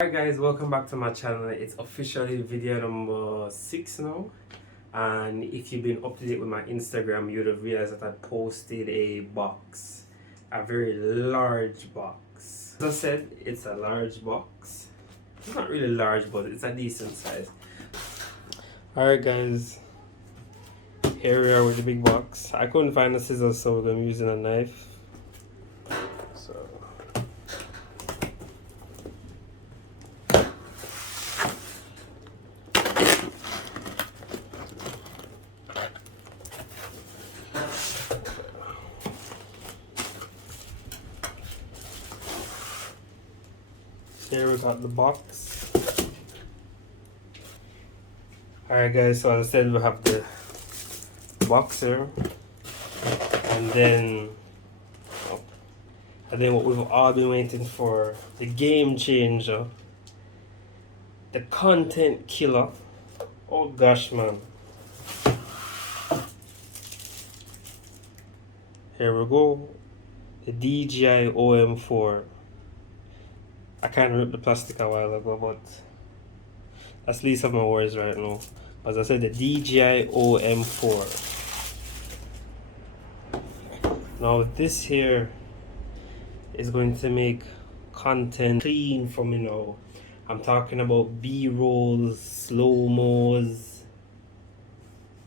Hi guys, welcome back to my channel. It's officially video number 6 now, and if you've been up to date with my Instagram, you'd have realized that I posted a box, a very large box. As I said, it's a large box. It's not really large, but it's a decent size. Alright guys, here we are with the big box. I couldn't find the scissors, so I'm using a knife. So here we got the box. Alright guys, so as I said, we have the box here, and then what we've all been waiting for, the game changer, the content killer. Oh gosh, man. Here we go, the DJI OM4. I kind of ripped the plastic a while ago, but that's least of my worries right now. As I said, the DJI OM4. Now this here is going to make content clean for me now. I'm talking about B-rolls, slow-mos,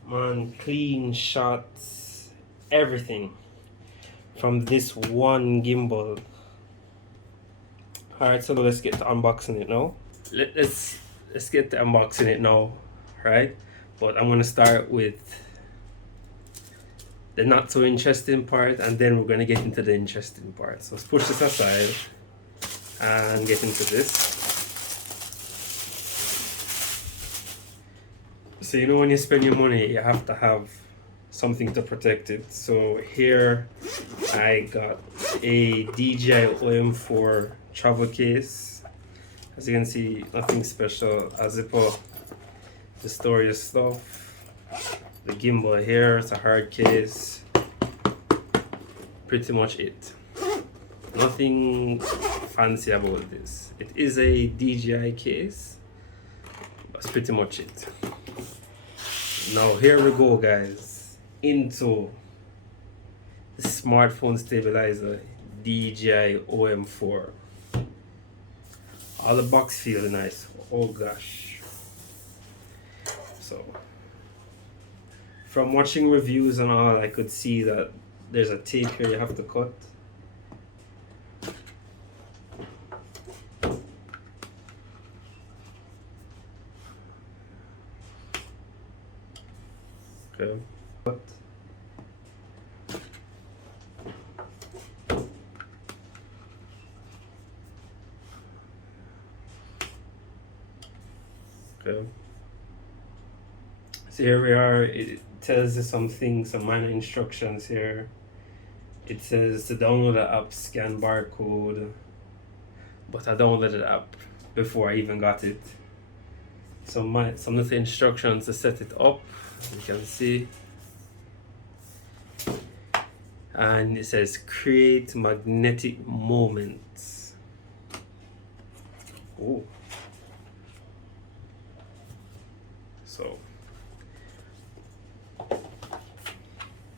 man, clean shots, everything from this one gimbal. Alright, so let's get to unboxing it now. Let's get to unboxing it now, right? But I'm gonna start with the not so interesting part, and then we're gonna get into the interesting part. So let's push this aside and get into this. So you know, when you spend your money, you have to have something to protect it. So here I got a DJI OM4 travel case. As you can see, nothing special. A zipper to store your stuff. The gimbal here, it's a hard case. Pretty much it. Nothing fancy about this. It is a DJI case. That's pretty much it. Now here we go, guys, into the smartphone stabilizer DJI OM4. All the box feel nice. Oh gosh. So from watching reviews and all, I could see that there's a tape here you have to cut. Okay. Cut. Okay. So here we are. It tells you some minor instructions here. It says to download the app, scan barcode, but I downloaded the app before I even got it. Some little instructions to set it up, you can see. And it says create magnetic moments. Oh. So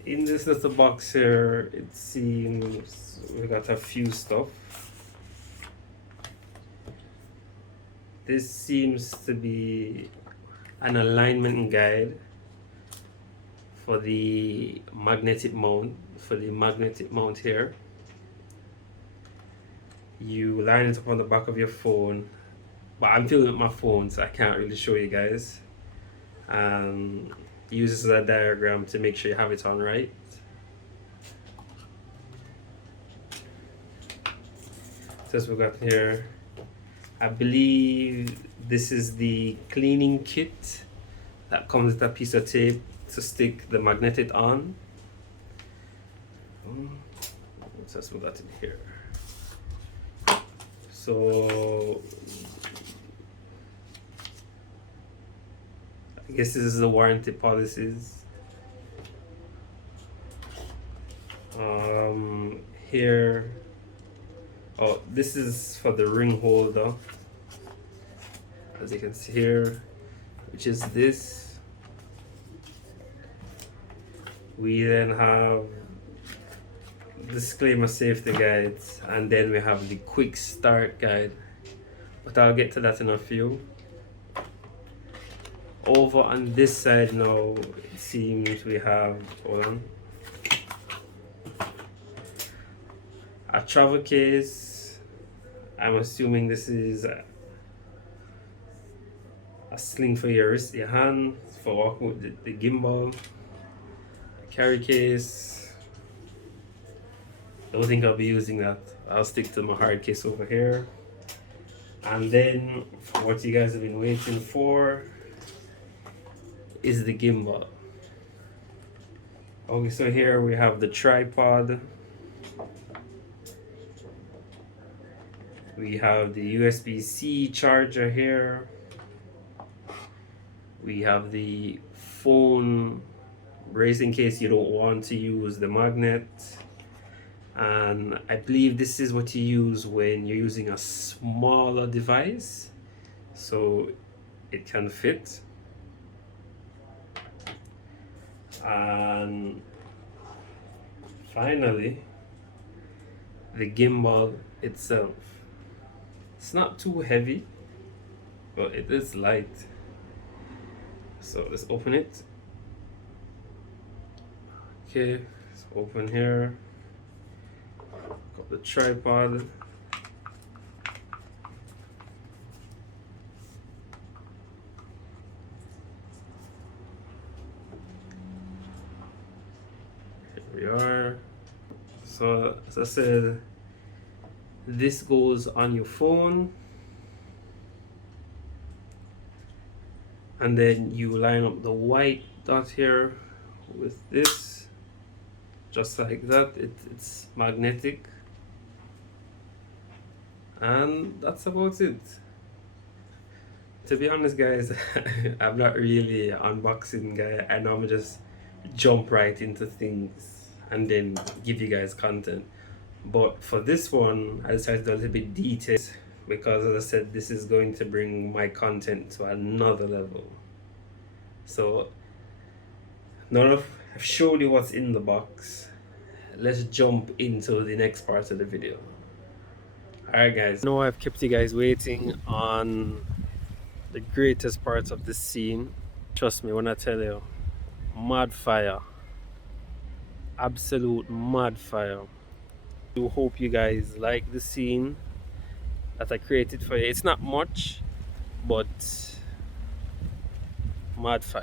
in this little box here, it seems we got a few stuff. This seems to be an alignment guide for the magnetic mount. Here, you line it up on the back of your phone, but I'm filming with my phone, so I can't really show you guys. Use this as a diagram to make sure you have it on right. So as we got here, I believe this is the cleaning kit that comes with a piece of tape to stick the magnet on. What else we got in here? So I guess this is the warranty policies. Here, oh, this is for the ring holder. as you can see here, which is this. We then have disclaimer safety guides, and then we have the quick start guide, but I'll get to that in a few. Over on this side now, it seems we have, hold on, a travel case. I'm assuming this is a sling for your wrist, your hand, for walking with the gimbal. A carry case. Don't think I'll be using that. I'll stick to my hard case over here. And then, what you guys have been waiting for is the gimbal. Okay, so here we have the tripod. We have the USB-C charger here. We have the phone brace in case you don't want to use the magnet. And I believe this is what you use when you're using a smaller device, so it can fit. And finally, the gimbal itself. It's not too heavy, but it is light. So let's open it. Okay, let's open here. Got the tripod. Here we are. So as I said, this goes on your phone, and then you line up the white dot here with this, just like that. It's magnetic, and that's about it. To be honest, guys, I'm not really an unboxing guy. I normally just jump right into things and then give you guys content. But for this one, I decided to do a little bit detailed because, as I said, this is going to bring my content to another level. So now I've showed you what's in the box, let's jump into the next part of the video. Alright guys, I know I've kept you guys waiting on the greatest parts of this scene. Trust me when I tell you, mad fire, absolute mad fire. I do hope you guys like the scene that I created for you. It's not much, but mad fire.